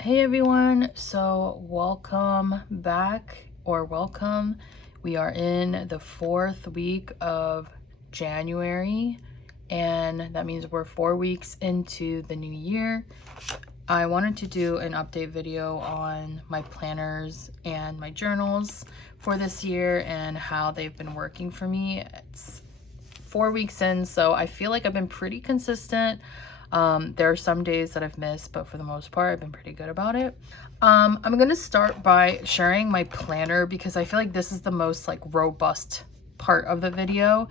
Hey everyone, so welcome back, or welcome. We are in the 4th week of January, and that means we're 4 weeks into the new year. I wanted to do an update video on my planners and my journals for this year and how they've been working for me. It's 4 weeks in, so I feel like I've been pretty consistent. There are some days that I've missed, but for the most part, I've been pretty good about it. I'm gonna start by sharing my planner because I feel like this is the most like robust part of the video,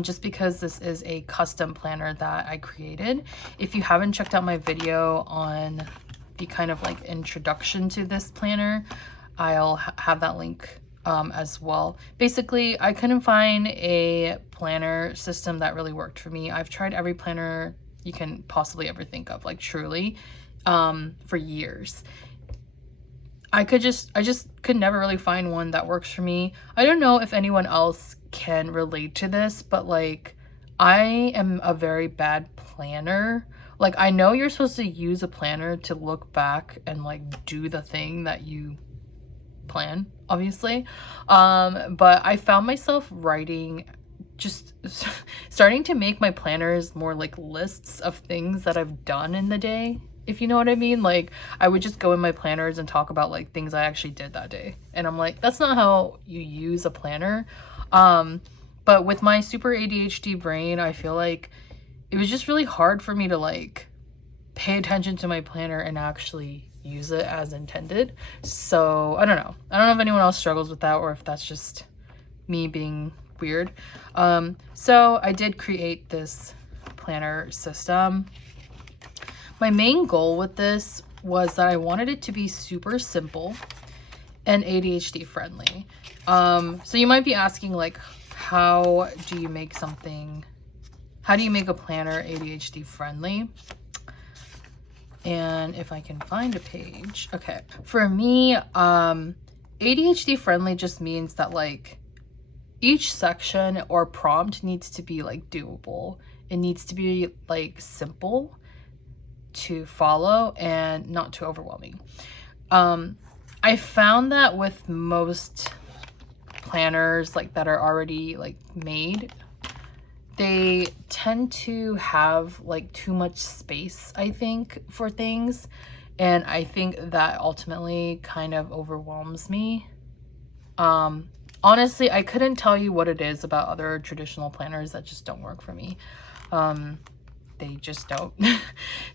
just because this is a custom planner that I created. If you haven't checked out my video on the kind of like introduction to this planner, I'll have that link as well. Basically, I couldn't find a planner system that really worked for me. I've tried every planner you can possibly ever think of, like truly, for years. I just could never really find one that works for me. I don't know if anyone else can relate to this, but like I am a very bad planner. Like I know you're supposed to use a planner to look back and like do the thing that you plan, obviously, but I found myself writing, just starting to make my planners more like lists of things that I've done in the day, if you know what I mean. Like I would just go in my planners and talk about like things I actually did that day, and I'm like, that's not how you use a planner. But with my super ADHD brain, I feel like it was just really hard for me to like pay attention to my planner and actually use it as intended. So I don't know if anyone else struggles with that or if that's just me being weird. So I did create this planner system. My main goal with this was that I wanted it to be super simple and ADHD friendly. So you might be asking, like, how do you make a planner ADHD friendly? And if I can find a page. Okay, for me, ADHD friendly just means that like each section or prompt needs to be like doable. It needs to be like simple to follow and not too overwhelming. I found that with most planners like that are already like made, they tend to have like too much space, I think, for things, and I think that ultimately kind of overwhelms me. Honestly, I couldn't tell you what it is about other traditional planners that just don't work for me. They just don't.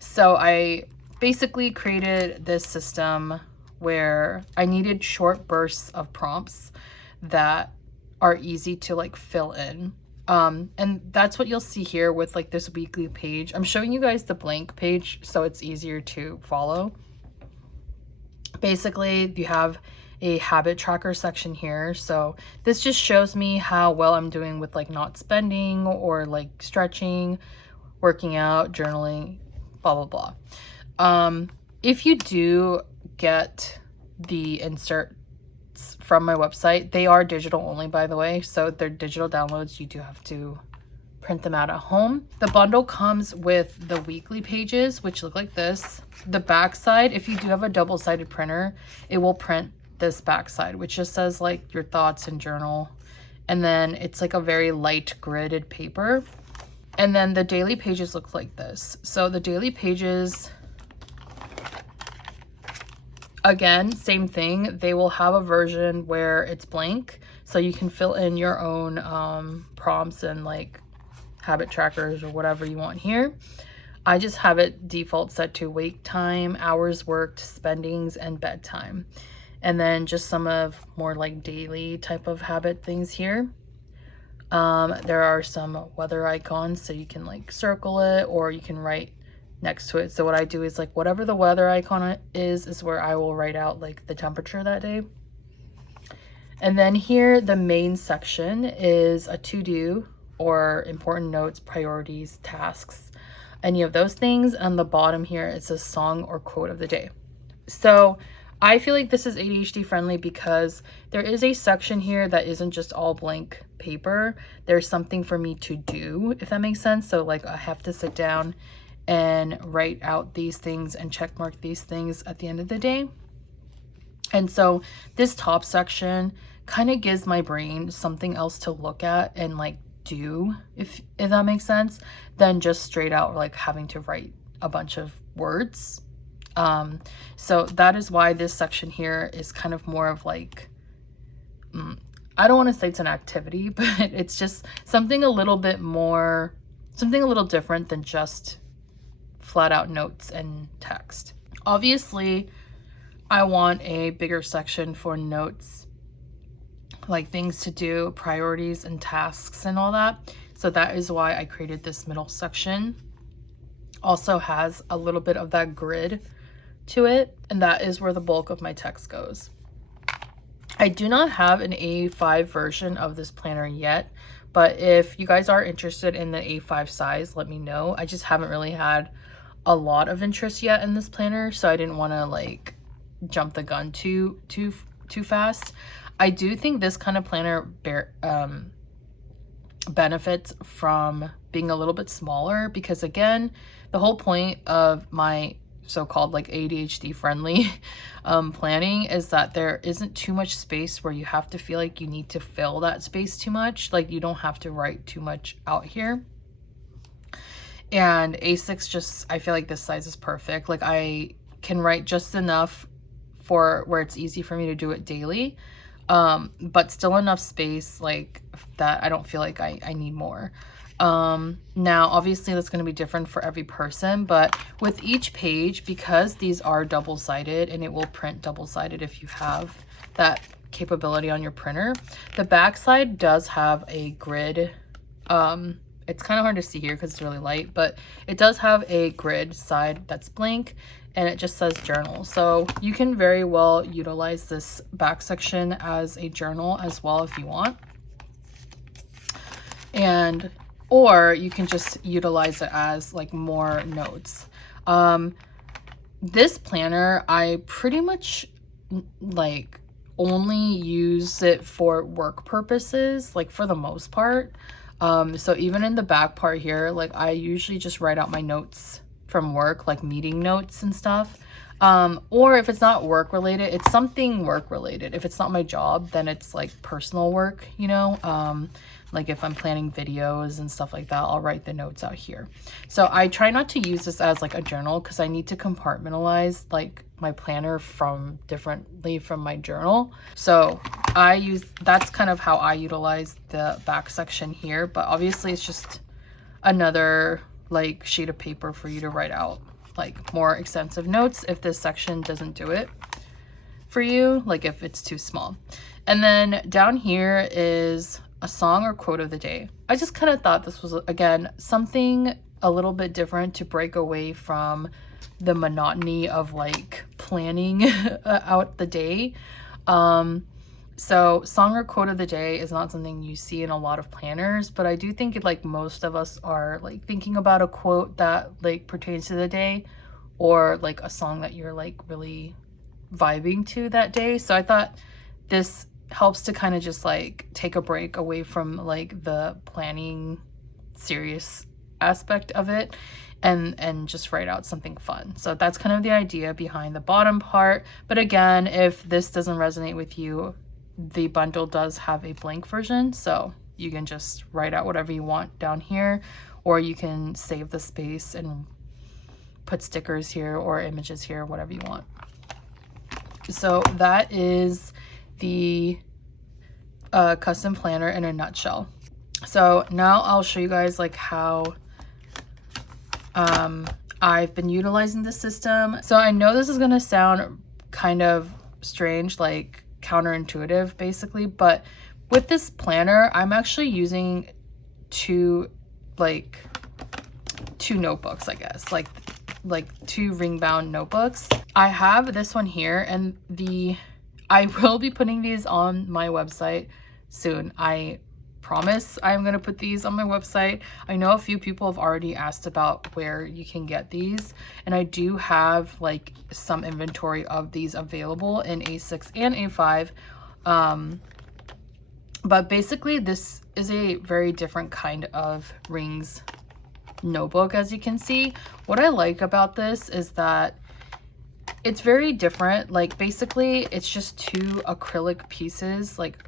So I basically created this system where I needed short bursts of prompts that are easy to like fill in. And that's what you'll see here with like this weekly page. I'm showing you guys the blank page so it's easier to follow. Basically, you have a habit tracker section here. So this just shows me how well I'm doing with like not spending or like stretching, working out, journaling, blah, blah, blah. If you do get the inserts from my website, they are digital only, by the way. So they're digital downloads. You do have to print them out at home. The bundle comes with the weekly pages, which look like this. The back side, if you do have a double-sided printer, it will print this back side, which just says like your thoughts and journal. And then it's like a very light gridded paper. And then the daily pages look like this. So the daily pages, again, same thing. They will have a version where it's blank, so you can fill in your own prompts and like habit trackers or whatever you want here. I just have it default set to wake time, hours worked, spendings, and bedtime. And then just some of more like daily type of habit things here. There are some weather icons, so you can like circle it or you can write next to it. So what I do is like whatever the weather icon is where I will write out like the temperature that day. And then here, the main section is a to-do or important notes, priorities, tasks, any of those things. On the bottom here, it's a song or quote of the day. So I feel like this is ADHD friendly because there is a section here that isn't just all blank paper. There's something for me to do, if that makes sense. So like I have to sit down and write out these things and check mark these things at the end of the day. And so this top section kind of gives my brain something else to look at and like do, if that makes sense, than just straight out like having to write a bunch of words. So that is why this section here is kind of more of like, I don't want to say it's an activity, but it's just something a little bit more, something a little different than just flat out notes and text. Obviously, I want a bigger section for notes, like things to do, priorities and tasks and all that. So that is why I created this middle section. Also has a little bit of that grid to it, and that is where the bulk of my text goes. I do not have an A5 version of this planner yet, but if you guys are interested in the A5 size, let me know. I just haven't really had a lot of interest yet in this planner, so I didn't want to like jump the gun too fast. I do think this kind of planner benefits from being a little bit smaller, because again, the whole point of my so-called like ADHD friendly planning is that there isn't too much space where you have to feel like you need to fill that space too much. Like you don't have to write too much out here. And A6 just, I feel like this size is perfect. Like I can write just enough for where it's easy for me to do it daily, but still enough space like that I don't feel like I need more. Now obviously that's going to be different for every person, but with each page, because these are double-sided and it will print double-sided if you have that capability on your printer, the back side does have a grid. It's kind of hard to see here because it's really light, but it does have a grid side that's blank and it just says journal. So you can very well utilize this back section as a journal as well if you want. And or you can just utilize it as like more notes. This planner, I pretty much like only use it for work purposes, like for the most part. So even in the back part here, like I usually just write out my notes from work, like meeting notes and stuff. Or if it's not work related, it's something work related. If it's not my job, then it's like personal work, you know? Like if I'm planning videos and stuff like that, I'll write the notes out here. So I try not to use this as like a journal because I need to compartmentalize like my planner differently from my journal. So that's kind of how I utilize the back section here, but obviously it's just another like sheet of paper for you to write out like more extensive notes if this section doesn't do it for you, like if it's too small. And then down here is a song or quote of the day. I just kind of thought this was, again, something a little bit different to break away from the monotony of like planning out the day. So song or quote of the day is not something you see in a lot of planners, but I do think like most of us are like thinking about a quote that like pertains to the day, or like a song that you're like really vibing to that day. So I thought this helps to kind of just like take a break away from like the planning serious aspect of it and just write out something fun. So that's kind of the idea behind the bottom part. But again, if this doesn't resonate with you, the bundle does have a blank version, so you can just write out whatever you want down here, or you can save the space and put stickers here or images here, whatever you want. So that is the custom planner in a nutshell. So now I'll show you guys like how I've been utilizing the system. So I know this is gonna sound kind of strange, like counterintuitive basically, but with this planner I'm actually using two notebooks, I guess, like two ring bound notebooks. I have this one here, and I will be putting these on my website soon. I promise I'm going to put these on my website. I know a few people have already asked about where you can get these, and I do have like some inventory of these available in A6 and A5. But basically this is a very different kind of rings notebook, as you can see. What I like about this is that it's very different. Like basically it's just 2 acrylic pieces, like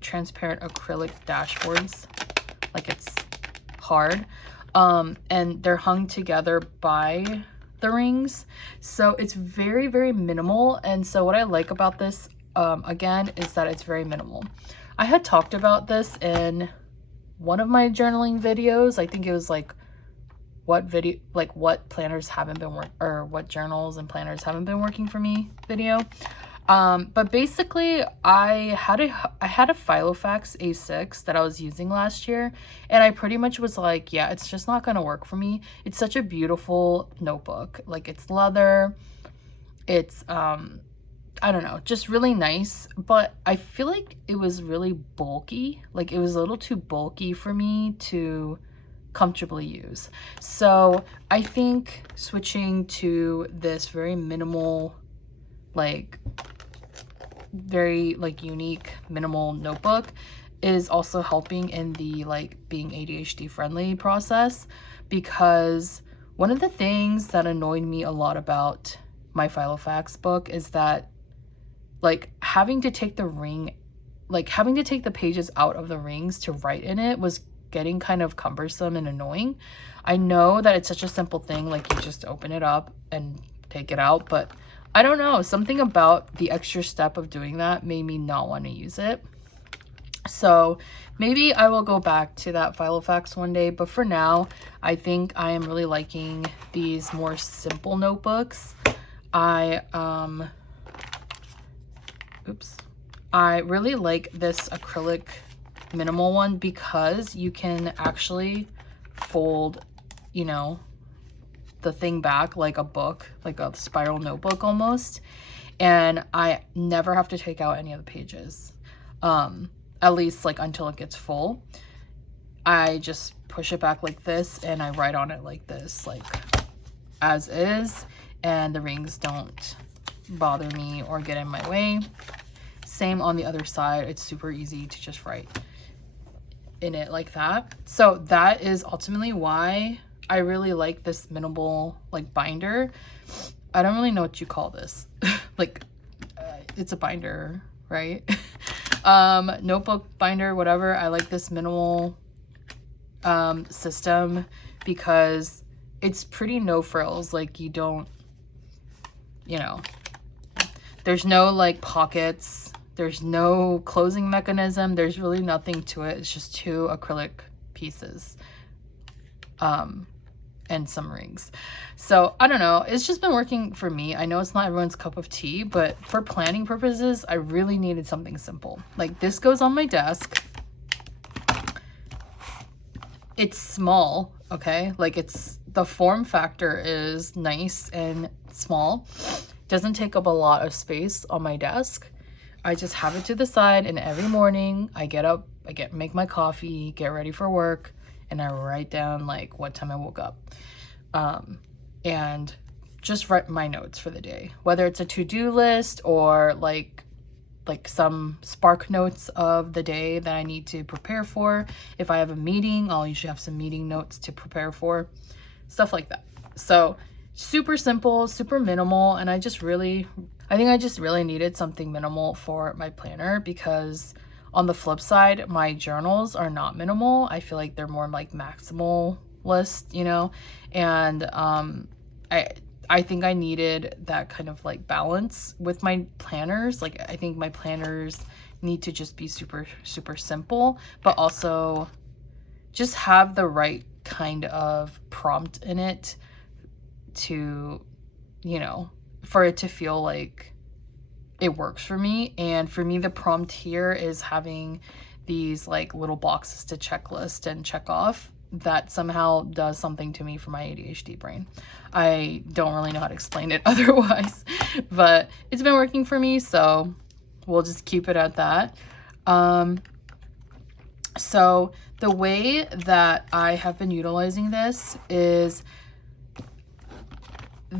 transparent acrylic dashboards, like it's hard, and they're hung together by the rings, so it's very, very minimal. And so what I like about this again is that it's very minimal. I had talked about this in one of my journaling videos. I think it was like what planners haven't been or what journals and planners haven't been working for me video. But basically I had a Filofax A6 that I was using last year, and I pretty much was like, yeah, it's just not gonna work for me. It's such a beautiful notebook. Like it's leather, it's I don't know, just really nice, but I feel like it was really bulky. Like it was a little too bulky for me to comfortably use. So I think switching to this very minimal, like very like unique minimal notebook is also helping in the like being ADHD friendly process, because one of the things that annoyed me a lot about my Filofax book is that like having to take the pages out of the rings to write in it was getting kind of cumbersome and annoying. I know that it's such a simple thing, like you just open it up and take it out, but I don't know, something about the extra step of doing that made me not want to use it. So maybe I will go back to that Filofax one day, but for now I think I am really liking these more simple notebooks. I really like this acrylic minimal one because you can actually fold, you know, the thing back like a book, like a spiral notebook almost, and I never have to take out any of the pages, at least like until it gets full. I just push it back like this and I write on it like this, like as is, and the rings don't bother me or get in my way. Same on the other side, it's super easy to just write in it like that. So that is ultimately why I really like this minimal like binder. I don't really know what you call this. Like it's a binder, right? Notebook binder, whatever. I like this minimal system because it's pretty no frills. Like you don't, you know, there's no like pockets, there's no closing mechanism, there's really nothing to it. It's just 2 acrylic pieces and some rings. So I don't know, it's just been working for me. I know it's not everyone's cup of tea, but for planning purposes I really needed something simple. Like this goes on my desk. It's small, okay? Like it's, the form factor is nice and small. Doesn't take up a lot of space on my desk. I just have it to the side, and every morning I get up, make my coffee, get ready for work, and I write down like what time I woke up, and just write my notes for the day, whether it's a to-do list or like some spark notes of the day that I need to prepare for. If I have a meeting, I'll usually have some meeting notes to prepare for, stuff like that. So super simple, super minimal, and I think I just really needed something minimal for my planner, because on the flip side, my journals are not minimal. I feel like they're more like maximalist, you know, and I think I needed that kind of like balance with my planners. Like I think my planners need to just be super, super simple, but also just have the right kind of prompt in it to, you know, for it to feel like it works for me. And for me, the prompt here is having these like little boxes to checklist and check off. That somehow does something to me for my ADHD brain. I don't really know how to explain it otherwise, but it's been working for me, so we'll just keep it at that. So the way that I have been utilizing this is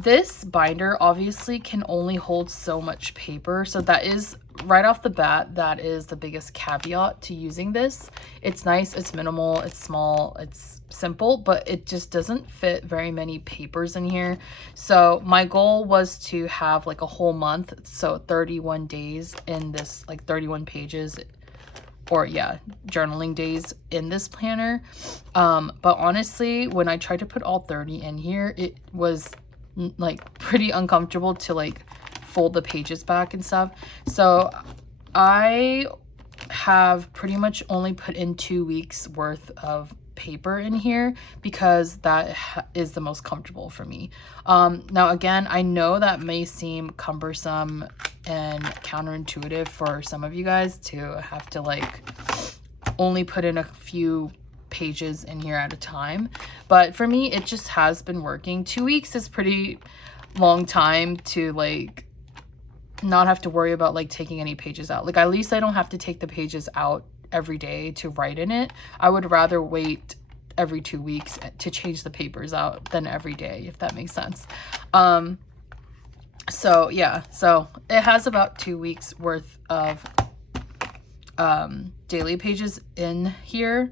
this binder obviously can only hold so much paper. So that is right off the bat, that is the biggest caveat to using this. It's nice, it's minimal, it's small, it's simple, but it just doesn't fit very many papers in here. So my goal was to have like a whole month, so 31 days in this, like 31 pages, or yeah, journaling days in this planner. But honestly, when I tried to put all 30 in here, it was like pretty uncomfortable to like fold the pages back and stuff. So I have pretty much only put in 2 weeks worth of paper in here because that is the most comfortable for me. Now again, I know that may seem cumbersome and counterintuitive for some of you guys to have to like only put in a few pages in here at a time, but for me it just has been working. 2 weeks is pretty long time to like not have to worry about like taking any pages out. Like at least I don't have to take the pages out every day to write in it. I would rather wait every 2 weeks to change the papers out than every day, if that makes sense. So yeah, so it has about 2 weeks worth of daily pages in here.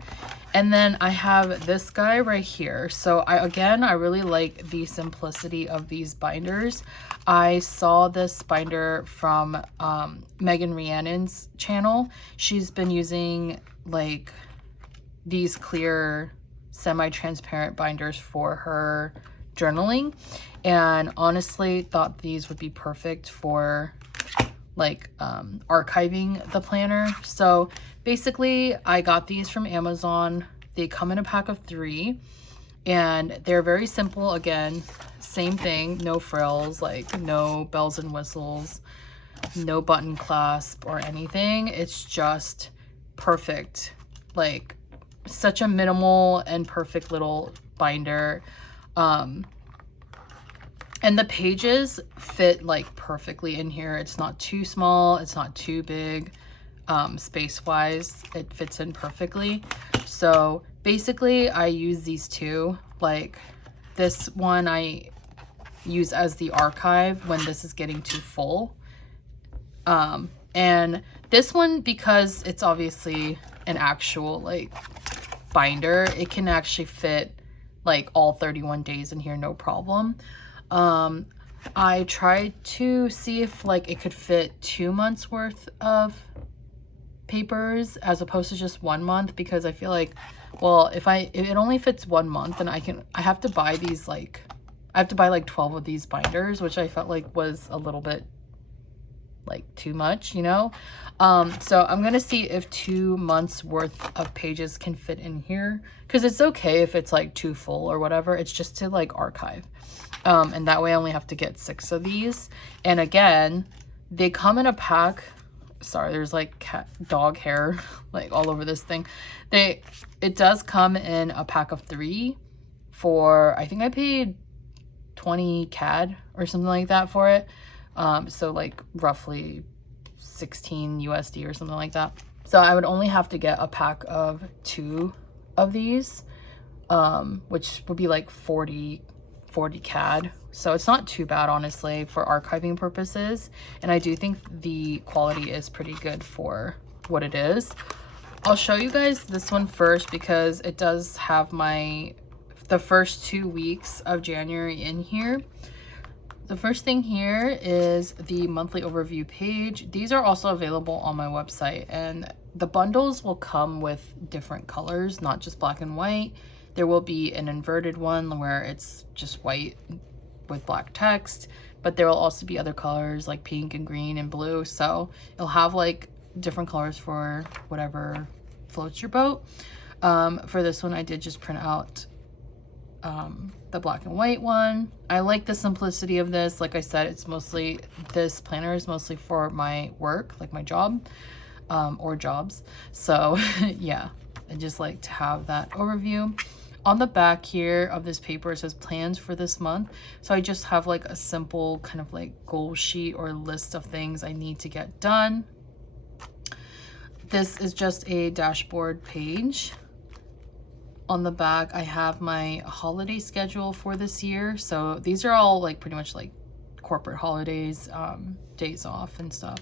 And then I have this guy right here. So I really like the simplicity of these binders. I saw this binder from Megan Rhiannon's channel. She's been using like these clear semi-transparent binders for her journaling, and honestly thought these would be perfect for like archiving the planner. So basically I got these from Amazon. They come in a pack of 3 and they're very simple. Again, same thing, no frills, like no bells and whistles, no button clasp or anything. It's just perfect, like such a minimal and perfect little binder. And the pages fit like perfectly in here. It's not too small, it's not too big. Space wise, it fits in perfectly. So basically I use these two. Like this one I use as the archive when this is getting too full. And this one, because it's obviously an actual like binder, it can actually fit like all 31 days in here, no problem. I tried to see if like it could fit 2 months worth of papers as opposed to just 1 month, because I feel like, well, if it only fits 1 month, then I have to buy these, like I have to buy like 12 of these binders, which I felt like was a little bit like too much, you know. So I'm gonna see if 2 months worth of pages can fit in here, because it's okay if it's like too full or whatever. It's just to like archive, and that way I only have to get 6 of these. And again, they come in a pack. Sorry, there's like dog hair like all over this thing. It does come in a pack of 3 for, I think I paid 20 CAD or something like that for it. So like roughly 16 USD or something like that. So I would only have to get a pack of 2 of these, which would be like 40 CAD. So it's not too bad, honestly, for archiving purposes. And I do think the quality is pretty good for what it is. I'll show you guys this one first because it does have the first 2 weeks of January in here. The first thing here is the monthly overview page. These are also available on my website, and the bundles will come with different colors, not just black and white. There will be an inverted one where it's just white with black text, but there will also be other colors like pink and green and blue. So it'll have like different colors for whatever floats your boat. For this one, I did just print out the black and white one. I like the simplicity of this. Like I said, this planner is mostly for my work, like my job, or jobs. So yeah, I just like to have that overview. On the back here of this paper, it says plans for this month. So I just have like a simple kind of like goal sheet or list of things I need to get done. This is just a dashboard page. On the back, I have my holiday schedule for this year. So these are all like pretty much like corporate holidays, days off and stuff.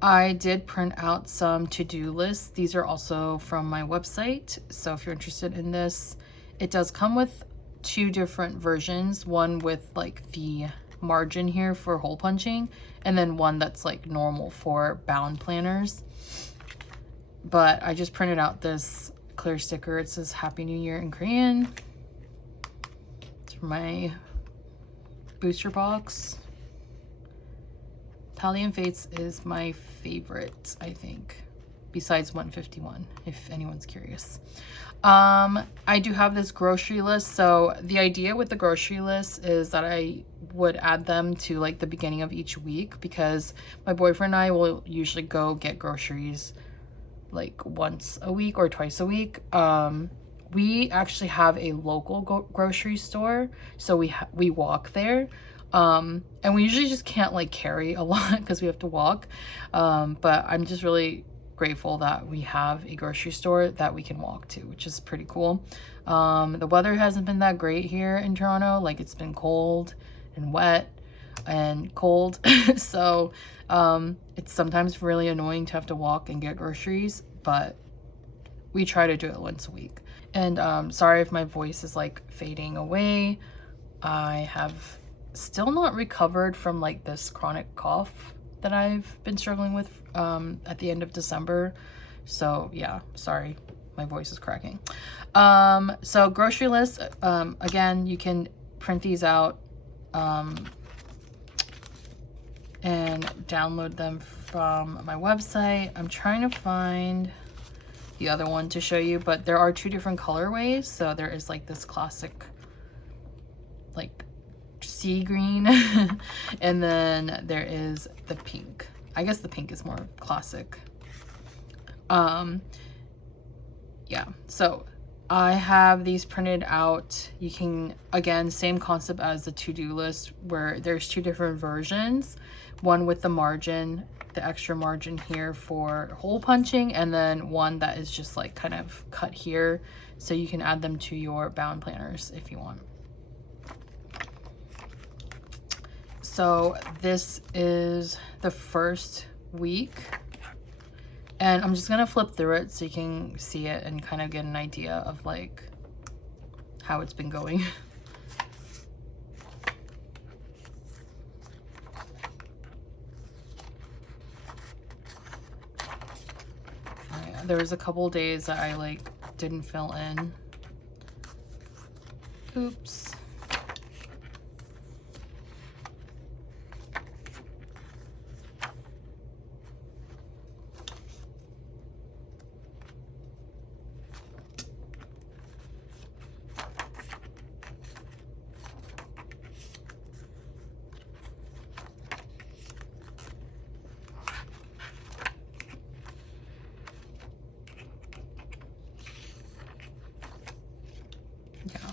I did print out some to-do lists. These are also from my website. So if you're interested in this, it does come with two different versions. One with like the margin here for hole punching, and then one that's like normal for bound planners. But I just printed out this clear sticker. It says Happy New Year in Korean. It's for my booster box. Italian Fates is my favorite, I think, besides 151, if anyone's curious. I do have this grocery list. So the idea with the grocery list is that I would add them to like the beginning of each week, because my boyfriend and I will usually go get groceries like once a week or twice a week. We actually have a local grocery store, so we walk there. And we usually just can't like carry a lot because we have to walk. But I'm just really grateful that we have a grocery store that we can walk to, which is pretty cool. The weather hasn't been that great here in Toronto. Like, it's been cold and wet and cold. So it's sometimes really annoying to have to walk and get groceries, but we try to do it once a week. And sorry if my voice is like fading away. I have still not recovered from like this chronic cough that I've been struggling with at the end of December. So yeah, sorry, my voice is cracking. So grocery list, again, you can print these out and download them from my website. I'm trying to find the other one to show you, but there are two different colorways. So there is like this classic like sea green and then there is the pink. I guess the pink is more classic. Yeah, so I have these printed out. You can, again, same concept as the to-do list, where there's two different versions, one with the margin, the extra margin here for hole punching, and then one that is just like kind of cut here, so you can add them to your bound planners if you want. So this is the first week, and I'm just gonna flip through it so you can see it and kind of get an idea of like how it's been going. There was a couple days that I like didn't fill in. Oops.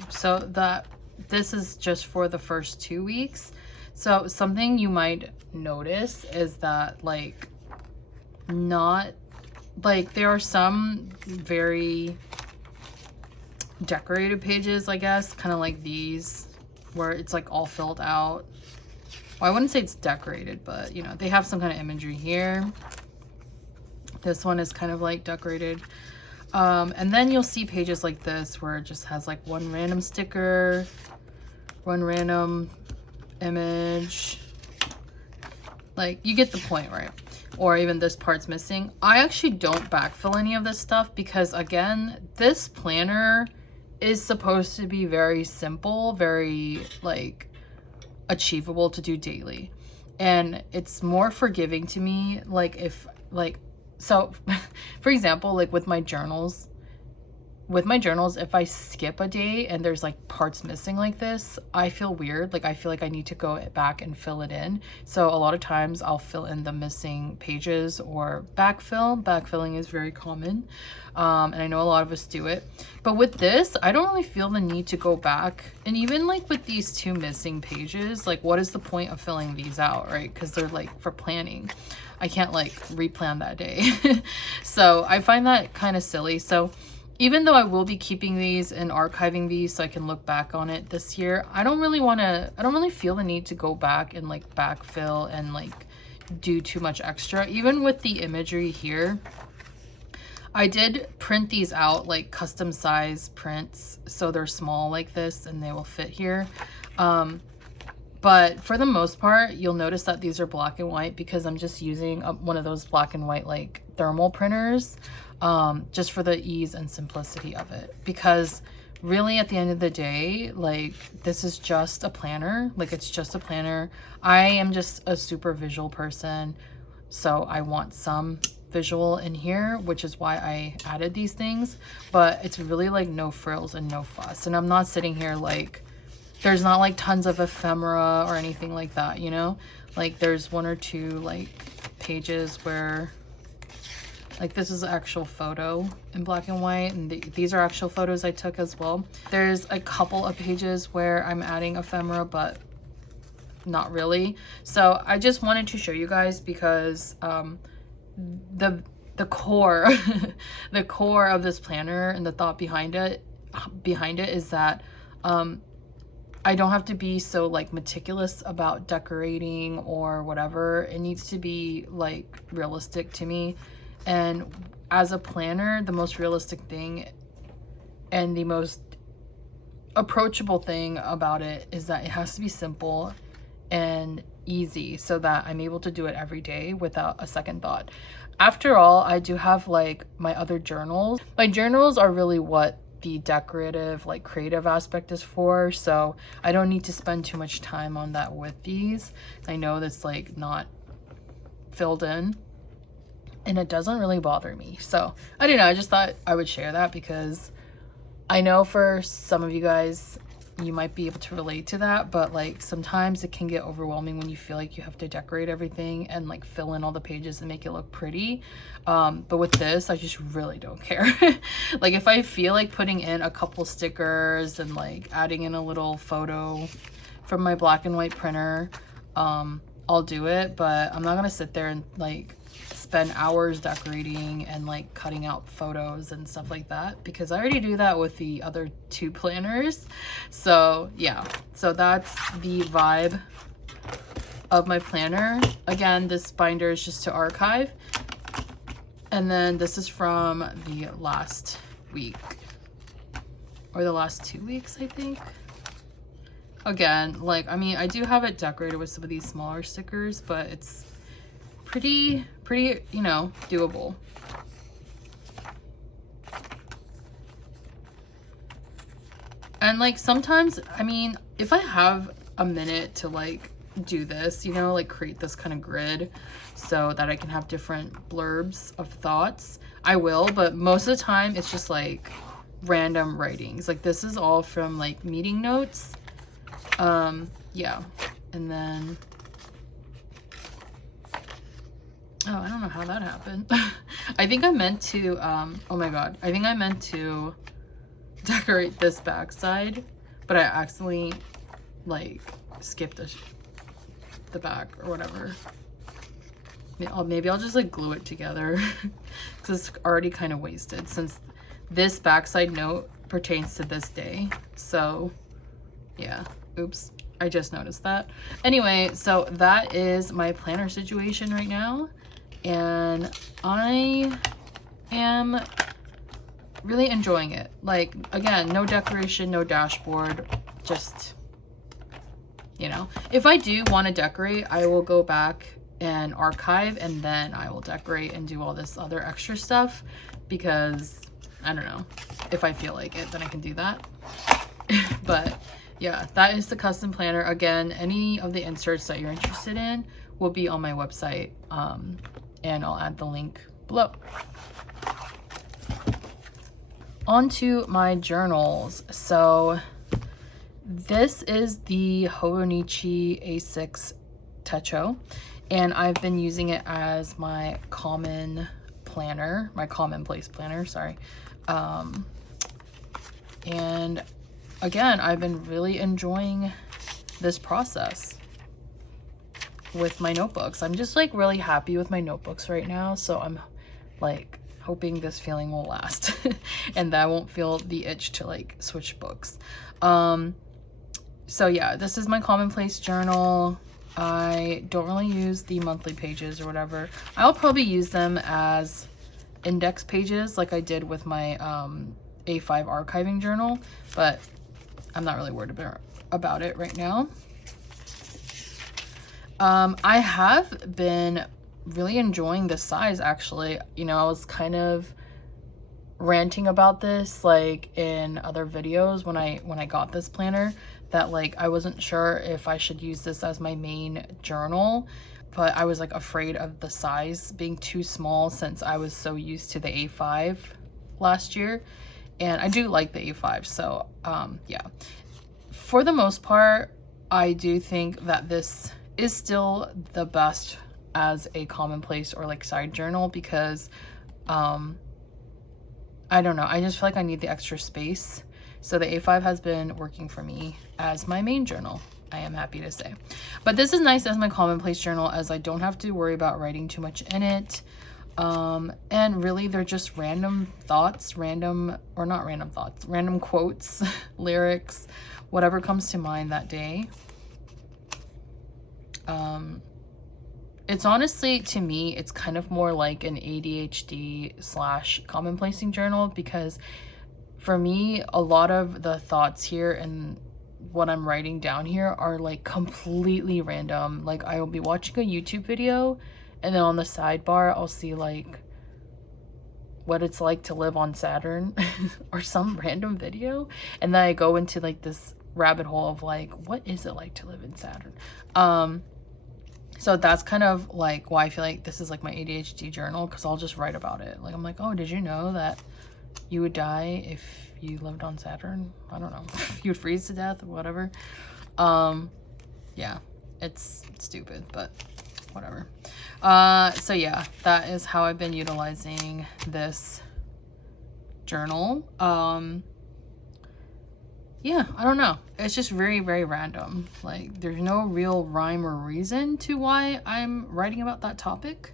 So this is just for the first 2 weeks. So something you might notice is that like not like there are some very decorated pages, I guess, kind of like these, where it's like all filled out. Well, I wouldn't say it's decorated, but you know, they have some kind of imagery here. This one is kind of like decorated. And then you'll see pages like this where it just has like one random sticker, one random image. Like, you get the point, right? Or even this part's missing. I actually don't backfill any of this stuff because, again, this planner is supposed to be very simple, very like achievable to do daily. And it's more forgiving to me, like if like, so for example, like with my journals, if I skip a day and there's like parts missing like this, I feel weird. Like, I feel like I need to go back and fill it in. So a lot of times I'll fill in the missing pages or backfill. Backfilling is very common. And I know a lot of us do it. But with this, I don't really feel the need to go back. And even like with these two missing pages, like what is the point of filling these out, right? Because they're like for planning. I can't like replan that day. So I find that kind of silly. So even though I will be keeping these and archiving these so I can look back on it this year, I don't really feel the need to go back and like backfill and like do too much extra. Even with the imagery here, I did print these out like custom size prints, so they're small like this and they will fit here. But for the most part, you'll notice that these are black and white because I'm just using one of those black and white like thermal printers, just for the ease and simplicity of it. Because really at the end of the day, like this is just a planner. Like it's just a planner. I am just a super visual person, so I want some visual in here, which is why I added these things. But it's really like no frills and no fuss, and I'm not sitting here like, there's not like tons of ephemera or anything like that, you know? Like there's one or two like pages where like this is an actual photo in black and white, and these are actual photos I took as well. There's a couple of pages where I'm adding ephemera, but not really. So I just wanted to show you guys because the core the core of this planner and the thought behind it is that I don't have to be so like meticulous about decorating or whatever. It needs to be like realistic to me. And as a planner, the most realistic thing and the most approachable thing about it is that it has to be simple and easy so that I'm able to do it every day without a second thought. After all, I do have like my other journals. My journals are really what the decorative, like creative aspect is for, so I don't need to spend too much time on that with these. I know that's like not filled in and it doesn't really bother me. So I don't know, I just thought I would share that because I know for some of you guys, you might be able to relate to that, but like sometimes it can get overwhelming when you feel like you have to decorate everything and like fill in all the pages and make it look pretty. But with this, I just really don't care. Like if I feel like putting in a couple stickers and like adding in a little photo from my black and white printer, I'll do it, but I'm not gonna sit there and like spend hours decorating and like cutting out photos and stuff like that, because I already do that with the other two planners. So yeah, so that's the vibe of my planner. Again, this binder is just to archive, and then this is from the last week or the last 2 weeks, I think. Again, like, I mean, I do have it decorated with some of these smaller stickers, but it's pretty, you know, doable. And like sometimes, I mean, if I have a minute to like do this, you know, like create this kind of grid so that I can have different blurbs of thoughts, I will. But most of the time it's just like random writings. Like this is all from like meeting notes. Yeah. And then oh, I don't know how that happened. I think I meant to, oh my god, I think I meant to decorate this backside, but I accidentally like skipped the back or whatever. Maybe I'll just like glue it together because it's already kind of wasted since this backside note pertains to this day. So yeah, oops. I just noticed that. Anyway, so that is my planner situation right now. And I am really enjoying it. Like, again, no decoration, no dashboard, just, you know. If I do want to decorate, I will go back and archive, and then I will decorate and do all this other extra stuff because, I don't know, if I feel like it, then I can do that. But yeah, that is the custom planner. Again, any of the inserts that you're interested in will be on my website, and I'll add the link below. On to my journals. So this is the Hobonichi A6 Techo, and I've been using it as my common planner, my Commonplace planner, sorry. And again, I've been really enjoying this process with my notebooks. I'm just like really happy with my notebooks right now, so I'm like hoping this feeling will last and that I won't feel the itch to like switch books. So yeah, this is my Commonplace journal. I don't really use the monthly pages or whatever. I'll probably use them as index pages like I did with my A5 archiving journal, but I'm not really worried about it right now. I have been really enjoying the size, actually. You know, I was kind of ranting about this like in other videos when I got this planner, that like I wasn't sure if I should use this as my main journal, but I was like afraid of the size being too small since I was so used to the A5 last year, and I do like the A5. So yeah, for the most part I do think that this is still the best as a Commonplace or like side journal, because I don't know, I just feel like I need the extra space. So the A5 has been working for me as my main journal, I am happy to say. But this is nice as my Commonplace journal, as I don't have to worry about writing too much in it. And really they're just random thoughts, random quotes, lyrics, whatever comes to mind that day. It's honestly, to me, it's kind of more like an ADHD / commonplacing journal, because for me, a lot of the thoughts here and what I'm writing down here are like completely random. Like I will be watching a YouTube video and then on the sidebar, I'll see like what it's like to live on Saturn or some random video. And then I go into like this rabbit hole of like, what is it like to live in Saturn? So that's kind of like why I feel like this is like my ADHD journal, because I'll just write about it. Like I'm like, oh, did you know that you would die if you lived on Saturn? I don't know. You would freeze to death or whatever. Yeah, it's stupid, but whatever. So yeah, that is how I've been utilizing this journal. Yeah, I don't know. It's just very, very random. Like there's no real rhyme or reason to why I'm writing about that topic.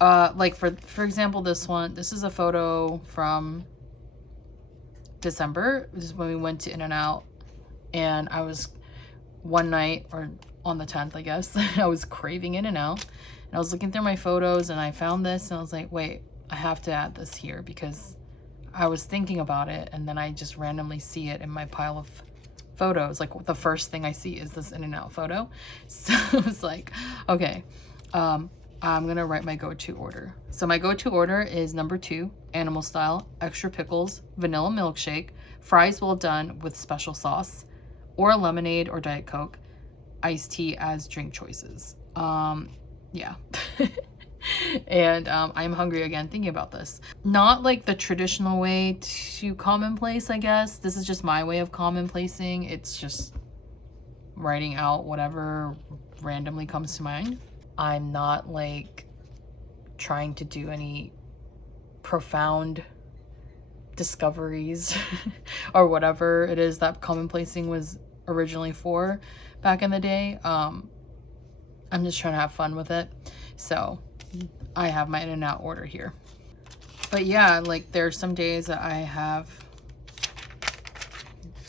Like for example, this is a photo from December. This is when we went to In-N-Out, and I was one night, or on the 10th, I guess, I was craving In-N-Out, and I was looking through my photos and I found this and I was like, wait, I have to add this here, because I was thinking about it and then I just randomly see it in my pile of photos. Like the first thing I see is this In-N-Out photo. So it's like, okay, I'm gonna write my go-to order. So my go-to order is number 2, animal style, extra pickles, vanilla milkshake, fries well done with special sauce, or lemonade or Diet Coke, iced tea as drink choices. Yeah. And I'm hungry again thinking about this. Not like the traditional way to commonplace, I guess. This is just my way of commonplacing. It's just writing out whatever randomly comes to mind. I'm not like trying to do any profound discoveries or whatever it is that commonplacing was originally for back in the day. I'm just trying to have fun with it. So I have my In-N-Out order here. But yeah, like there's some days that I have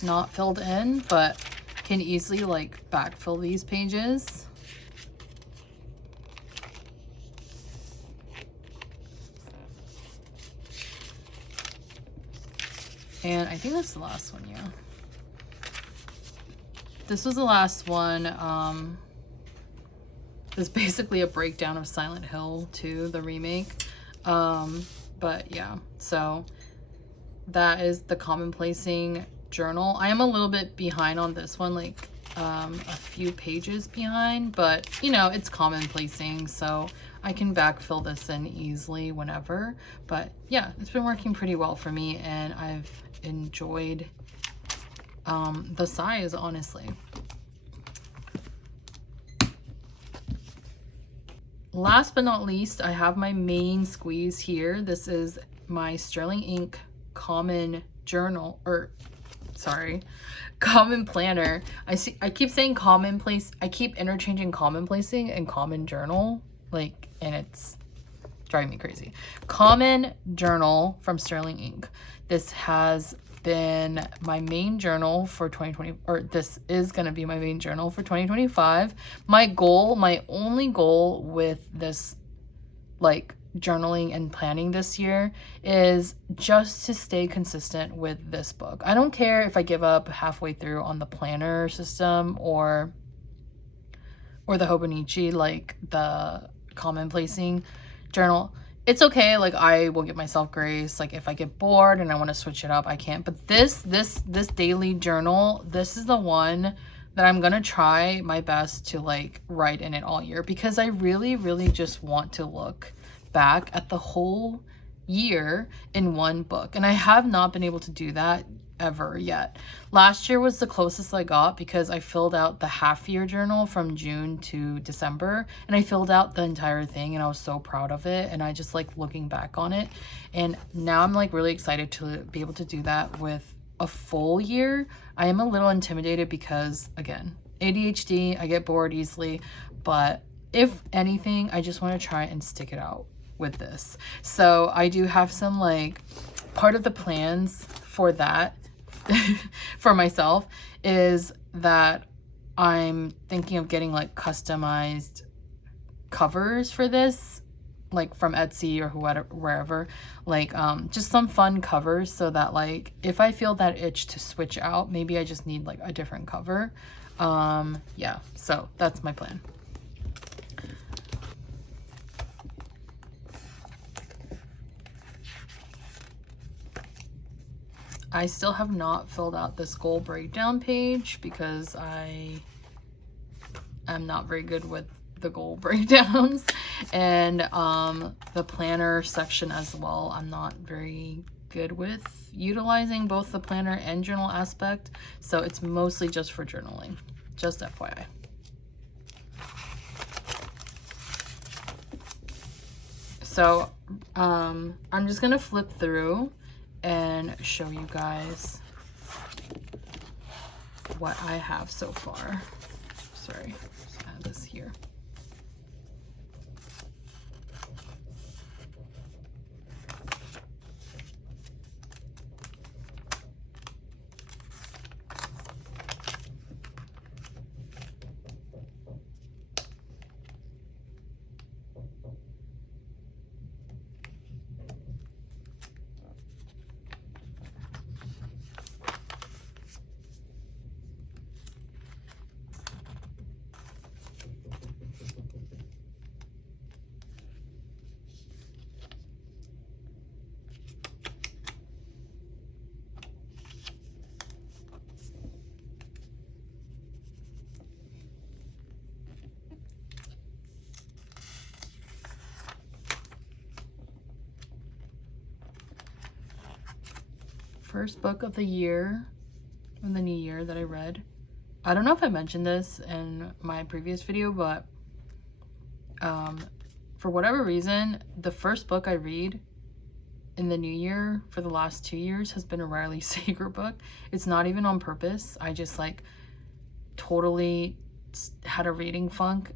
not filled in, but can easily like backfill these pages. And I think that's the last one, yeah. This was the last one. It's basically a breakdown of Silent Hill 2, the remake. But yeah, so that is the commonplacing journal. I am a little bit behind on this one, like a few pages behind, but you know, it's commonplacing, so I can backfill this in easily whenever. But yeah, it's been working pretty well for me, and I've enjoyed the size, honestly. Last but not least, I have my main squeeze here. This is my Sterling Ink Common Journal, or sorry, Common Planner. I keep saying commonplace. I keep interchanging commonplacing and common journal, like, and it's driving me crazy. Common Journal from Sterling Ink. This has been my main journal for 2020, or this is going to be my main journal for 2025. My goal, my only goal with this like journaling and planning this year is just to stay consistent with this book. I don't care if I give up halfway through on the planner system or the hobonichi, like the commonplacing journal. It's okay, like I will give myself grace. Like if I get bored and I want to switch it up, I can. But this daily journal, this is the one that I'm gonna try my best to like write in it all year, because I really just want to look back at the whole year in one book, and I have not been able to do that ever yet. Last year was the closest I got because I filled out the half year journal from June to December, and I filled out the entire thing and I was so proud of it, and I just like looking back on it. And now I'm like really excited to be able to do that with a full year. I am a little intimidated because again, ADHD, I get bored easily, but if anything, I just want to try and stick it out with this. So I do have some like part of the plans for that for myself is that I'm thinking of getting like customized covers for this, like from Etsy or whoever, wherever, like just some fun covers, so that like if I feel that itch to switch out, maybe I just need like a different cover. Yeah, so that's my plan. I still have not filled out this goal breakdown page because I am not very good with the goal breakdowns, and the planner section as well. I'm not very good with utilizing both the planner and journal aspect, so it's mostly just for journaling, just FYI. So I'm just gonna flip through and show you guys what I have so far. Sorry, just add this here. First book of the year, in the new year, that I read. I don't know if I mentioned this in my previous video, but for whatever reason, the first book I read in the new year for the last 2 years has been a Riley Sager book. It's not even on purpose. I just like totally had a reading funk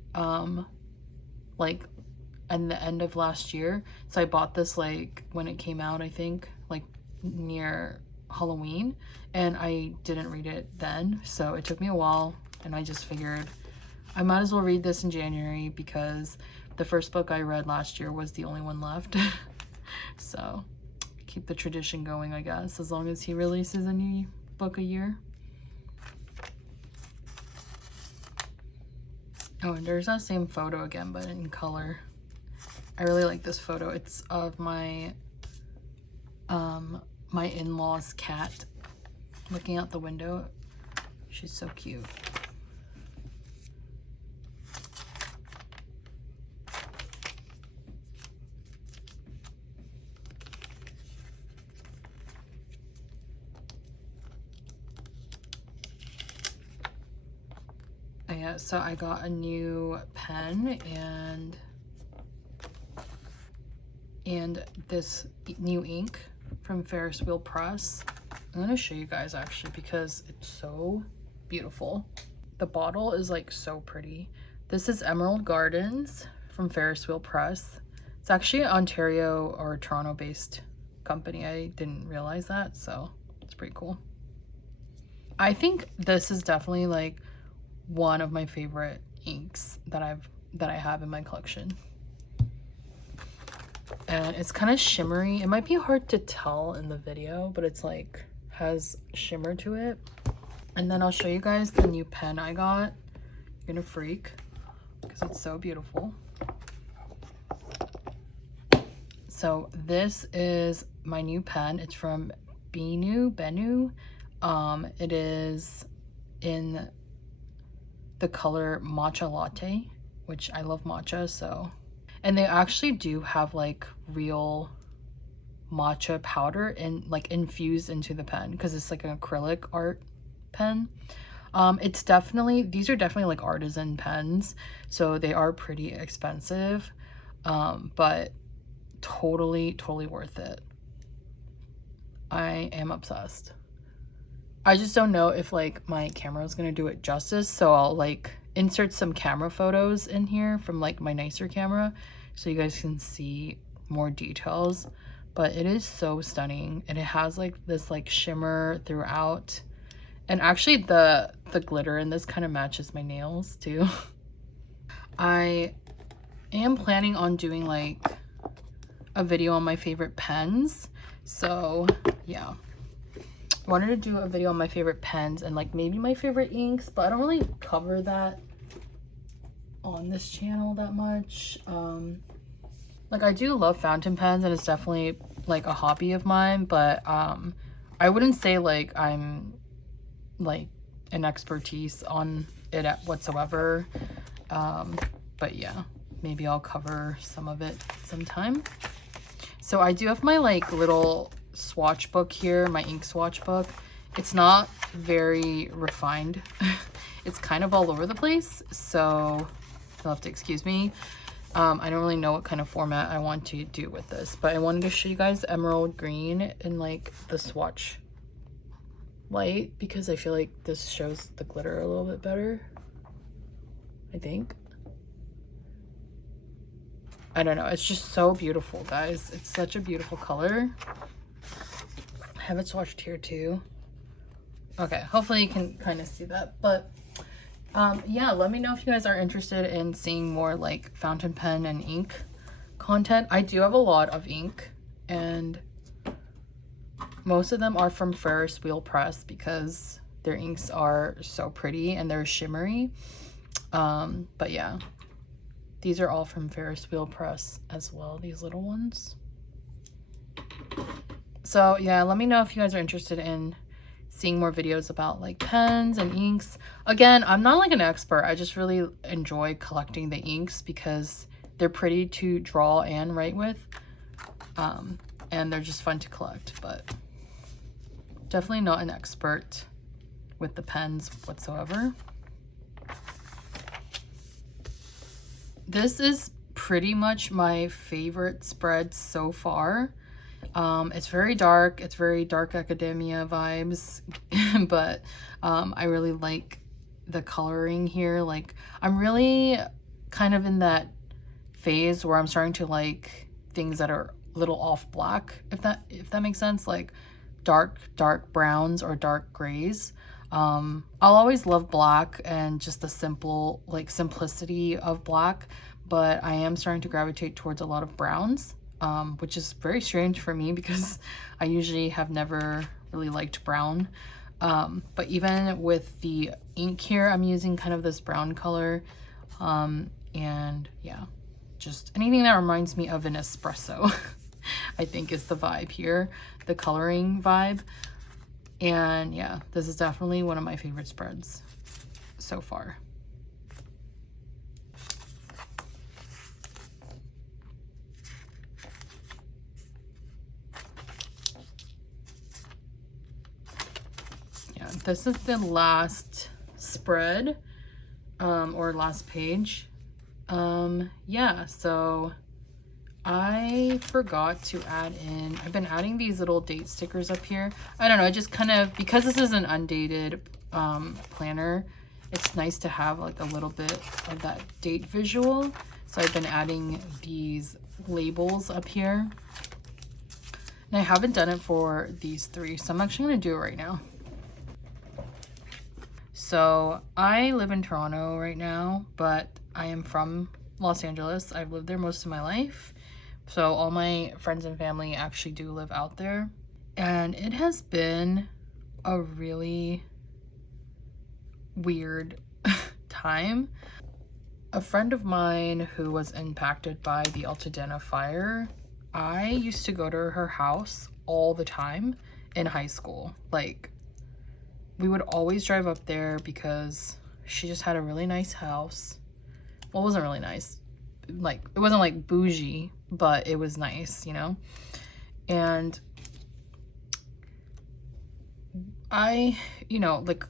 like in the end of last year. So I bought this like when it came out, I think like near Halloween, and I didn't read it then, so it took me a while, and I just figured I might as well read this in January because the first book I read last year was the only one left. So keep the tradition going, I guess, as long as he releases a new book a year. Oh, and there's that same photo again, but in color. I really like this photo. It's of my my in-laws' cat looking out the window. She's so cute. Yeah, so I got a new pen and this new ink from Ferris Wheel Press. I'm gonna show you guys actually because it's so beautiful. The bottle is like so pretty. This is Emerald Gardens from Ferris Wheel Press. It's actually an Ontario or Toronto based company. I didn't realize that, so it's pretty cool. I think this is definitely like one of my favorite inks that I have in my collection. And it's kind of shimmery. It might be hard to tell in the video, but it's like has shimmer to it. And then I'll show you guys the new pen I got. You're gonna freak because it's so beautiful. So this is my new pen. It's from Benu. It is in the color Matcha Latte, which I love matcha, so. And they actually do have like real matcha powder and like infused into the pen because it's like an acrylic art pen. It's definitely, these are definitely like artisan pens, so they are pretty expensive, but totally worth it. I am obsessed. I just don't know if like my camera is gonna do it justice, so I'll like insert some camera photos in here from like my nicer camera so you guys can see more details. But it is so stunning, and it has like this like shimmer throughout, and actually the glitter in this kind of matches my nails too. I am planning on doing like a video on my favorite pens, so yeah, I wanted to do a video on my favorite pens and like maybe my favorite inks, but I don't really cover that on this channel that much. Like I do love fountain pens, and it's definitely like a hobby of mine, but I wouldn't say like I'm like an expertise on it whatsoever. But yeah, maybe I'll cover some of it sometime. So I do have my like little swatch book here, my ink swatch book. It's not very refined. It's kind of all over the place, so you'll have to excuse me. I don't really know what kind of format I want to do with this, but I wanted to show you guys emerald green in like the swatch light because I feel like this shows the glitter a little bit better, I think. I don't know, it's just so beautiful, guys. It's such a beautiful color. I have it swatched here too. Okay, hopefully you can kind of see that, but yeah, let me know if you guys are interested in seeing more like fountain pen and ink content. I do have a lot of ink, and most of them are from Ferris Wheel Press because their inks are so pretty and they're shimmery. But yeah, these are all from Ferris Wheel Press as well, these little ones. So yeah, let me know if you guys are interested in seeing more videos about like pens and inks. Again, I'm not like an expert. I just really enjoy collecting the inks because they're pretty to draw and write with. And they're just fun to collect, but definitely not an expert with the pens whatsoever. This is pretty much my favorite spread so far. It's very dark. It's very dark academia vibes, but I really like the coloring here. Like I'm really kind of in that phase where I'm starting to like things that are a little off black, if that makes sense, like dark browns or dark grays. I'll always love black and just the simple like simplicity of black, but I am starting to gravitate towards a lot of browns. Which is very strange for me because I usually have never really liked brown. But even with the ink here, I'm using kind of this brown color. And yeah, just anything that reminds me of an espresso, I think is the vibe here, the coloring vibe. And yeah, this is definitely one of my favorite spreads so far. This is the last spread, or last page. Yeah, so I forgot to add in, I've been adding these little date stickers up here. I don't know, I just kind of, because this is an undated planner, it's nice to have like a little bit of that date visual. So I've been adding these labels up here. And I haven't done it for these 3, so I'm actually going to do it right now. So I live in Toronto right now, but I am from Los Angeles. I've lived there most of my life. So all my friends and family actually do live out there. And it has been a really weird time. A friend of mine who was impacted by the Altadena fire, I used to go to her house all the time in high school. Like, we would always drive up there because she just had a really nice house. Well, it wasn't really nice. Like, it wasn't like bougie, but it was nice, you know? And I, you know, like,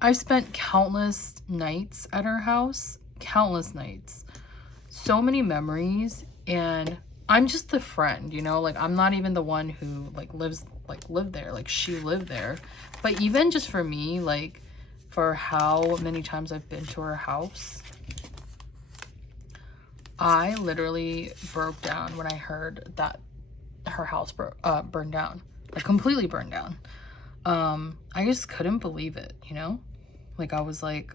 I've spent countless nights at her house, countless nights, so many memories, and I'm just the friend, you know, like, I'm not even the one who like lived there, like, she lived there. But even just for me, like, for how many times I've been to her house, I literally broke down when I heard that her house burned down, like, completely burned down. I just couldn't believe it, you know? Like, I was like,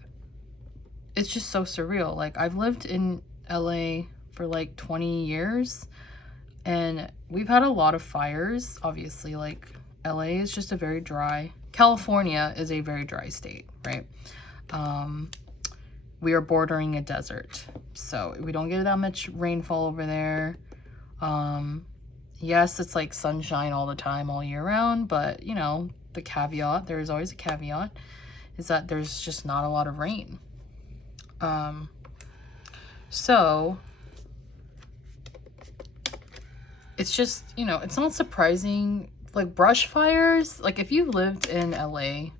it's just so surreal. Like, I've lived in LA for like 20 years, and we've had a lot of fires. Obviously, like, LA is just a very dry, California is a very dry state, right? We are bordering a desert, so we don't get that much rainfall over there. Yes, it's like sunshine all the time, all year round, but you know, the caveat, there is always a caveat, is that there's just not a lot of rain. So it's just, you know, it's not surprising, like, brush fires, like, if you've lived in LA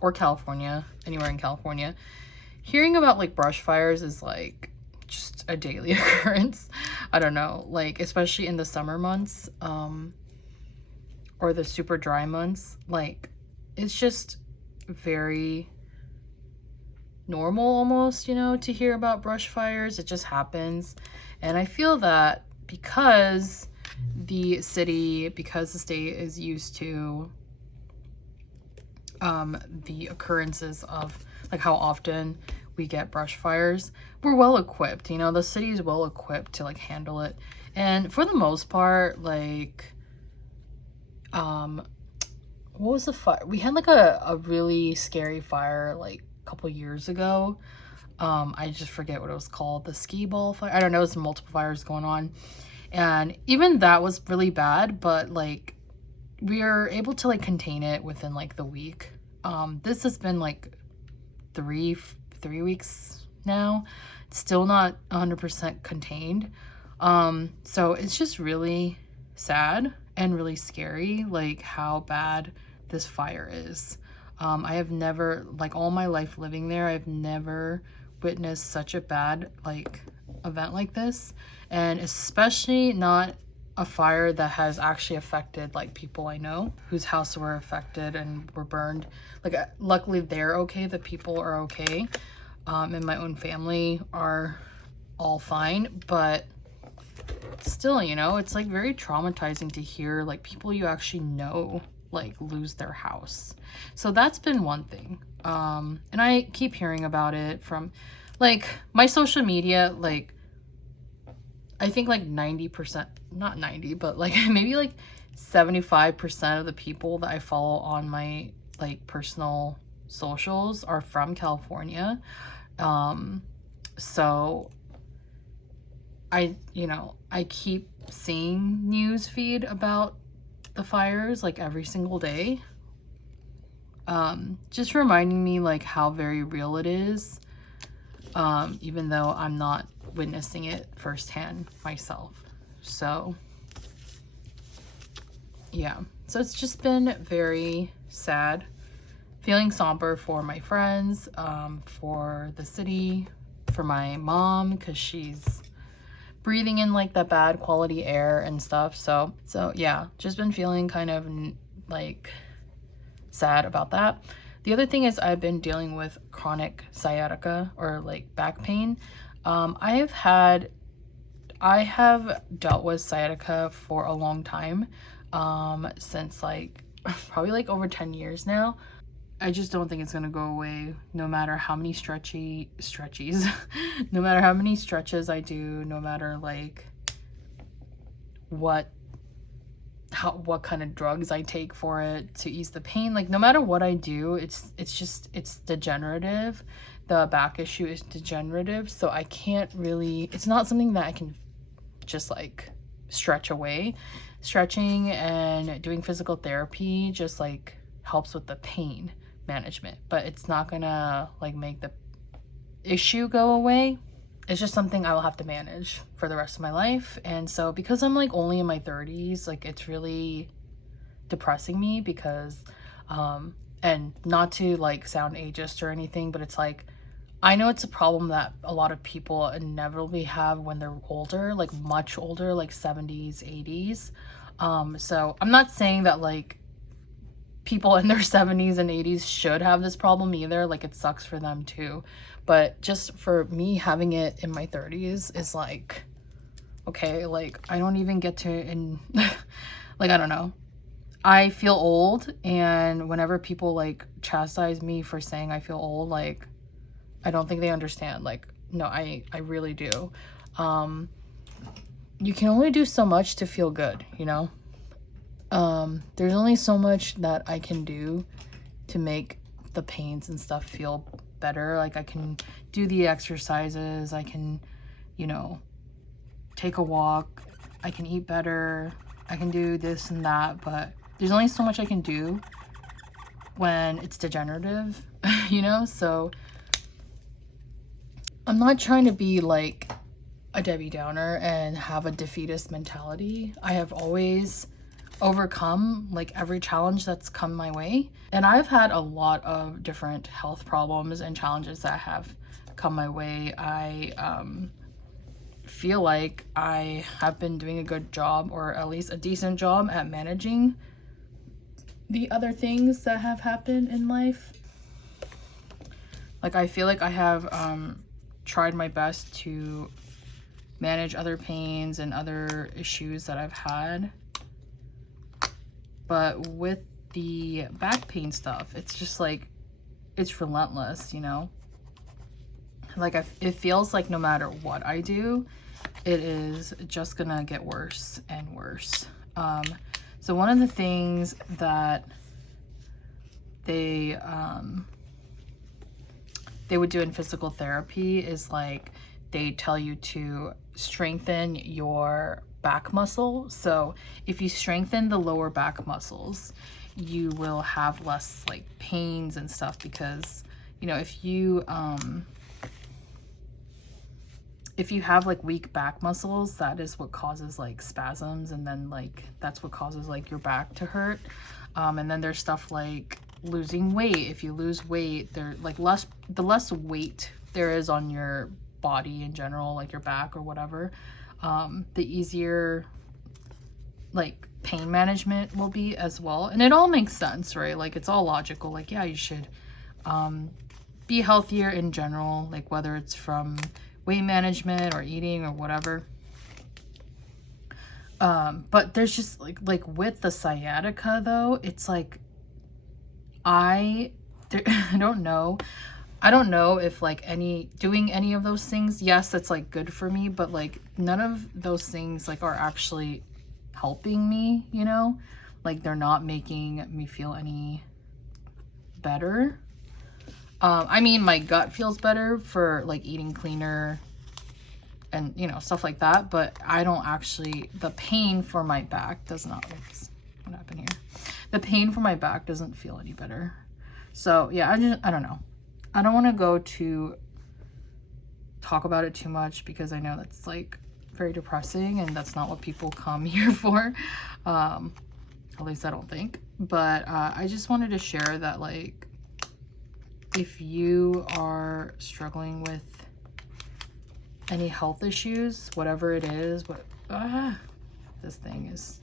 or California, anywhere in California, hearing about like brush fires is like just a daily occurrence. I don't know, like, especially in the summer months, or the super dry months, like, it's just very normal almost, you know, to hear about brush fires. It just happens. And I feel that because the state is used to the occurrences of like how often we get brush fires, we're well equipped, you know, the city is well equipped to like handle it. And for the most part, like, what was the fire? We had like a really scary fire like a couple years ago. I just forget what it was called, the skee ball fire. I don't know, there's multiple fires going on. And even that was really bad, but like we are able to like contain it within like the week. This has been like three weeks now. It's still not 100% contained. So it's just really sad and really scary, like how bad this fire is. I have never, like, all my life living there, I've never witnessed such a bad like event like this, and especially not a fire that has actually affected like people I know whose houses were affected and were burned. Like, luckily they're okay, the people are okay, and my own family are all fine, but still, you know, it's like very traumatizing to hear like people you actually know like lose their house. So that's been one thing. And I keep hearing about it from like my social media, like I think like 90%, not 90, but like maybe like 75% of the people that I follow on my like personal socials are from California. So I keep seeing news feed about the fires like every single day. Just reminding me like how very real it is, even though I'm not witnessing it firsthand myself. So yeah, so it's just been very sad, feeling somber for my friends, for the city, for my mom, because she's breathing in like that bad quality air and stuff. So yeah, just been feeling kind of like sad about that. The other thing is I've been dealing with chronic sciatica, or like back pain. I have had I have dealt with sciatica for a long time, since like probably like over 10 years now. I just don't think it's gonna go away no matter how many stretchies, no matter how many stretches I do, no matter like what kind of drugs I take for it to ease the pain. Like no matter what I do, it's degenerative. The back issue is degenerative, so I can't really, it's not something that I can just like stretch away. Stretching and doing physical therapy just like helps with the pain management, but it's not gonna like make the issue go away. It's just something I will have to manage for the rest of my life. And so because I'm like only in my 30s, like it's really depressing me because and not to like sound ageist or anything, but it's like I know it's a problem that a lot of people inevitably have when they're older, like much older, like 70s, 80s. So I'm not saying that like people in their 70s and 80s should have this problem either. Like it sucks for them too. But just for me having it in my 30s is like, okay, like I don't even get to, like, I don't know. I feel old, and whenever people like chastise me for saying I feel old, like I don't think they understand. Like, no, I really do. You can only do so much to feel good, you know? There's only so much that I can do to make the pains and stuff feel better. Like I can do the exercises, I can, you know, take a walk, I can eat better, I can do this and that, but there's only so much I can do when it's degenerative, you know? So I'm not trying to be like a Debbie Downer and have a defeatist mentality. I have always overcome like every challenge that's come my way, and I've had a lot of different health problems and challenges that have come my way. I feel like I have been doing a good job, or at least a decent job, at managing the other things that have happened in life. Like I feel like I have tried my best to manage other pains and other issues that I've had. But with the back pain stuff, it's just like, it's relentless, you know? Like it feels like no matter what I do, it is just gonna get worse and worse. So one of the things that they would do in physical therapy is like, they tell you to strengthen your back muscle. So if you strengthen the lower back muscles, you will have less like pains and stuff, because you know, if you have like weak back muscles, that is what causes like spasms, and then like that's what causes like your back to hurt. And then there's stuff like losing weight. If you lose weight, there like the less weight there is on your body in general, like your back or whatever, the easier like pain management will be as well. And it all makes sense, right? Like it's all logical. Like, yeah, you should be healthier in general, like whether it's from weight management or eating or whatever. But there's just like with the sciatica though, it's like I don't know. I don't know if like doing any of those things, yes, that's like good for me, but like none of those things like are actually helping me, you know? Like they're not making me feel any better. I mean, my gut feels better for like eating cleaner and, you know, stuff like that, but I don't actually, the pain for my back does not, what happened here? The pain for my back doesn't feel any better. So yeah, I don't know. I don't want to go to talk about it too much, because I know that's like very depressing, and that's not what people come here for. At least I don't think. But I just wanted to share that, like, if you are struggling with any health issues, whatever it is, this thing is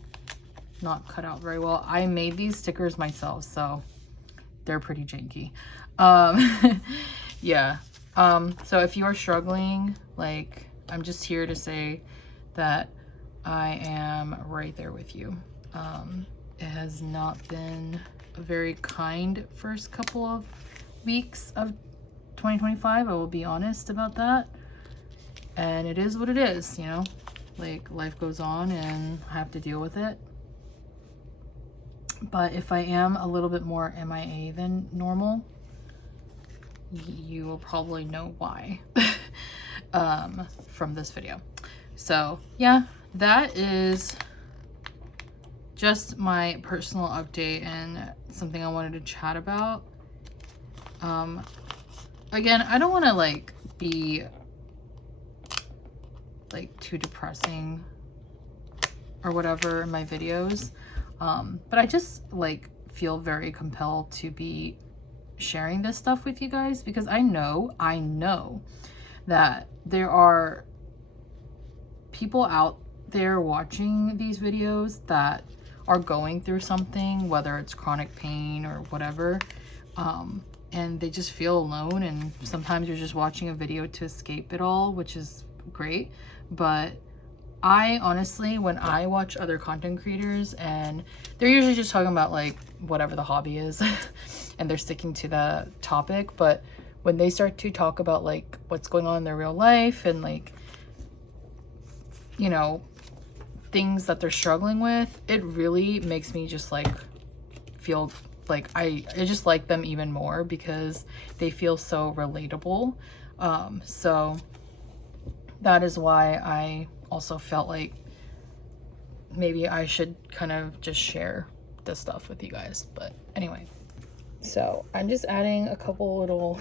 not cut out very well. I made these stickers myself, so they're pretty janky. Yeah. So if you are struggling, like, I'm just here to say that I am right there with you. It has not been a very kind first couple of weeks of 2025. I will be honest about that. And it is what it is, you know? Like, life goes on and I have to deal with it. But if I am a little bit more MIA than normal, you will probably know why from this video. So yeah, that is just my personal update and something I wanted to chat about. Again, I don't want to like be like too depressing or whatever in my videos, but I just like feel very compelled to be sharing this stuff with you guys, because I know that there are people out there watching these videos that are going through something, whether it's chronic pain or whatever, and they just feel alone, and sometimes you're just watching a video to escape it all, which is great. But I honestly, when I watch other content creators and they're usually just talking about like whatever the hobby is and they're sticking to the topic, but when they start to talk about like what's going on in their real life and like, you know, things that they're struggling with, it really makes me just like feel like I just like them even more, because they feel so relatable. So that is why I also felt like maybe I should kind of just share this stuff with you guys. But anyway, so I'm just adding a couple little,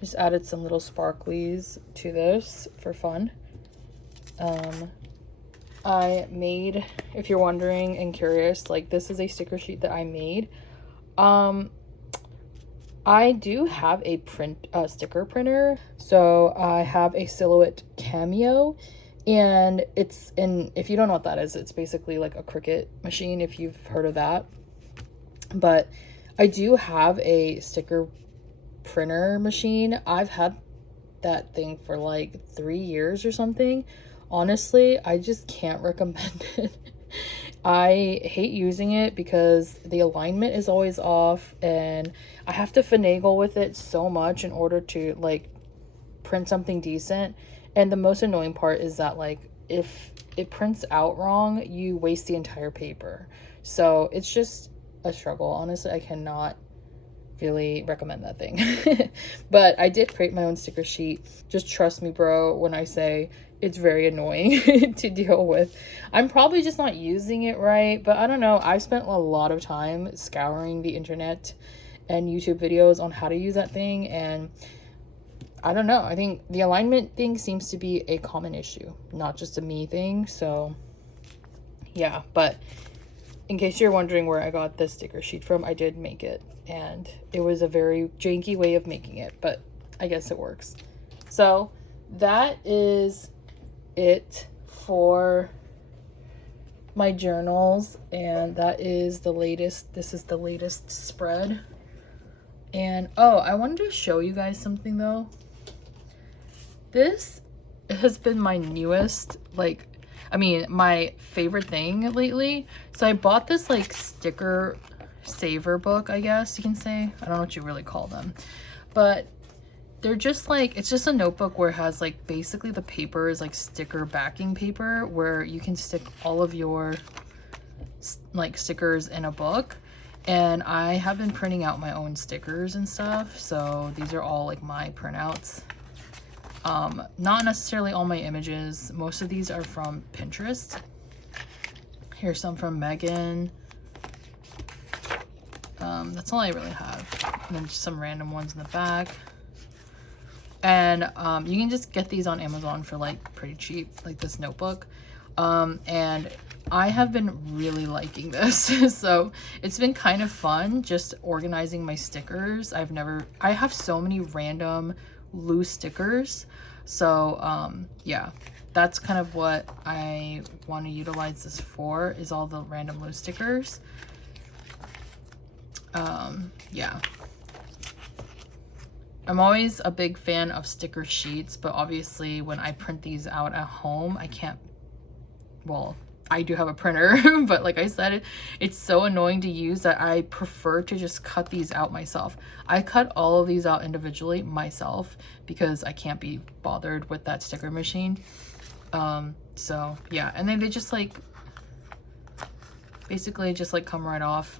just added some little sparklies to this for fun. I made, if you're wondering and curious, like this is a sticker sheet that I made. I do have a sticker printer. So I have a Silhouette Cameo, and it's if you don't know what that is, it's basically like a Cricut machine, if you've heard of that. But I do have a sticker printer machine. I've had that thing for like 3 years or something. Honestly, I just can't recommend it. I hate using it because the alignment is always off, and I have to finagle with it so much in order to like print something decent. And the most annoying part is that like if it prints out wrong, you waste the entire paper. So it's just a struggle. Honestly, I cannot really recommend that thing. But I did create my own sticker sheet. Just trust me, bro, when I say it's very annoying to deal with. I'm probably just not using it right, but I don't know. I've spent a lot of time scouring the internet and YouTube videos on how to use that thing, and I don't know. I think the alignment thing seems to be a common issue, not just a me thing. So yeah, but in case you're wondering where I got this sticker sheet from, I did make it, and it was a very janky way of making it, but I guess it works. So that is it for my journals, and that is the latest. This is the latest spread. And oh, I wanted to show you guys something though. This has been my newest, like, I mean, my favorite thing lately. So I bought this like sticker saver book, I guess you can say. I don't know what you really call them, but they're just like, it's just a notebook where it has like basically the paper is like sticker backing paper, where you can stick all of your like stickers in a book. And I have been printing out my own stickers and stuff, so these are all like my printouts. Not necessarily all my images. Most of these are from Pinterest. Here's some from Megan. That's all I really have. And then just some random ones in the back. And you can just get these on Amazon for like pretty cheap, like this notebook. And I have been really liking this. So it's been kind of fun just organizing my stickers. I have so many random loose stickers. So yeah, that's kind of what I want to utilize this for, is all the random loose stickers. Yeah. I'm always a big fan of sticker sheets, but obviously when I print these out at home, I can't well, I do have a printer, but like I said, it's so annoying to use that I prefer to just cut these out myself. I cut all of these out individually myself because I can't be bothered with that sticker machine. So yeah, and then they just like basically just like come right off.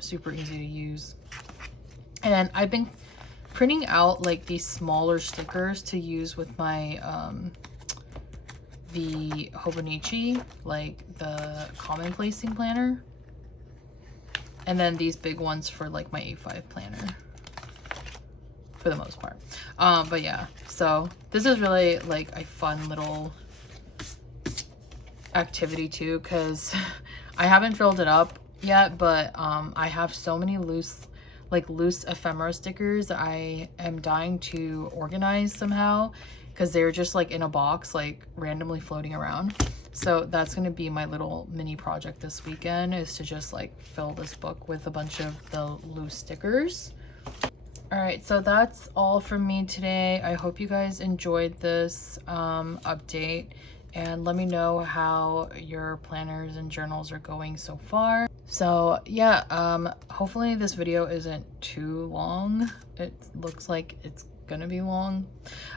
Super easy to use. And I've been printing out like these smaller stickers to use with my the hobonichi, like the Commonplace planner, and then these big ones for like my A5 planner for the most part. But yeah, so this is really like a fun little activity too, because I haven't filled it up yet, but I have so many loose ephemera stickers that I am dying to organize somehow, because they're just like in a box, like randomly floating around. So that's going to be my little mini project this weekend, is to just like fill this book with a bunch of the loose stickers. All right, so that's all from me today. I hope you guys enjoyed this update, and let me know how your planners and journals are going so far. So yeah, hopefully this video isn't too long. It looks like it's gonna be long,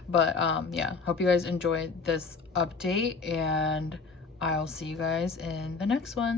but yeah, hope you guys enjoyed this update, and I'll see you guys in the next one.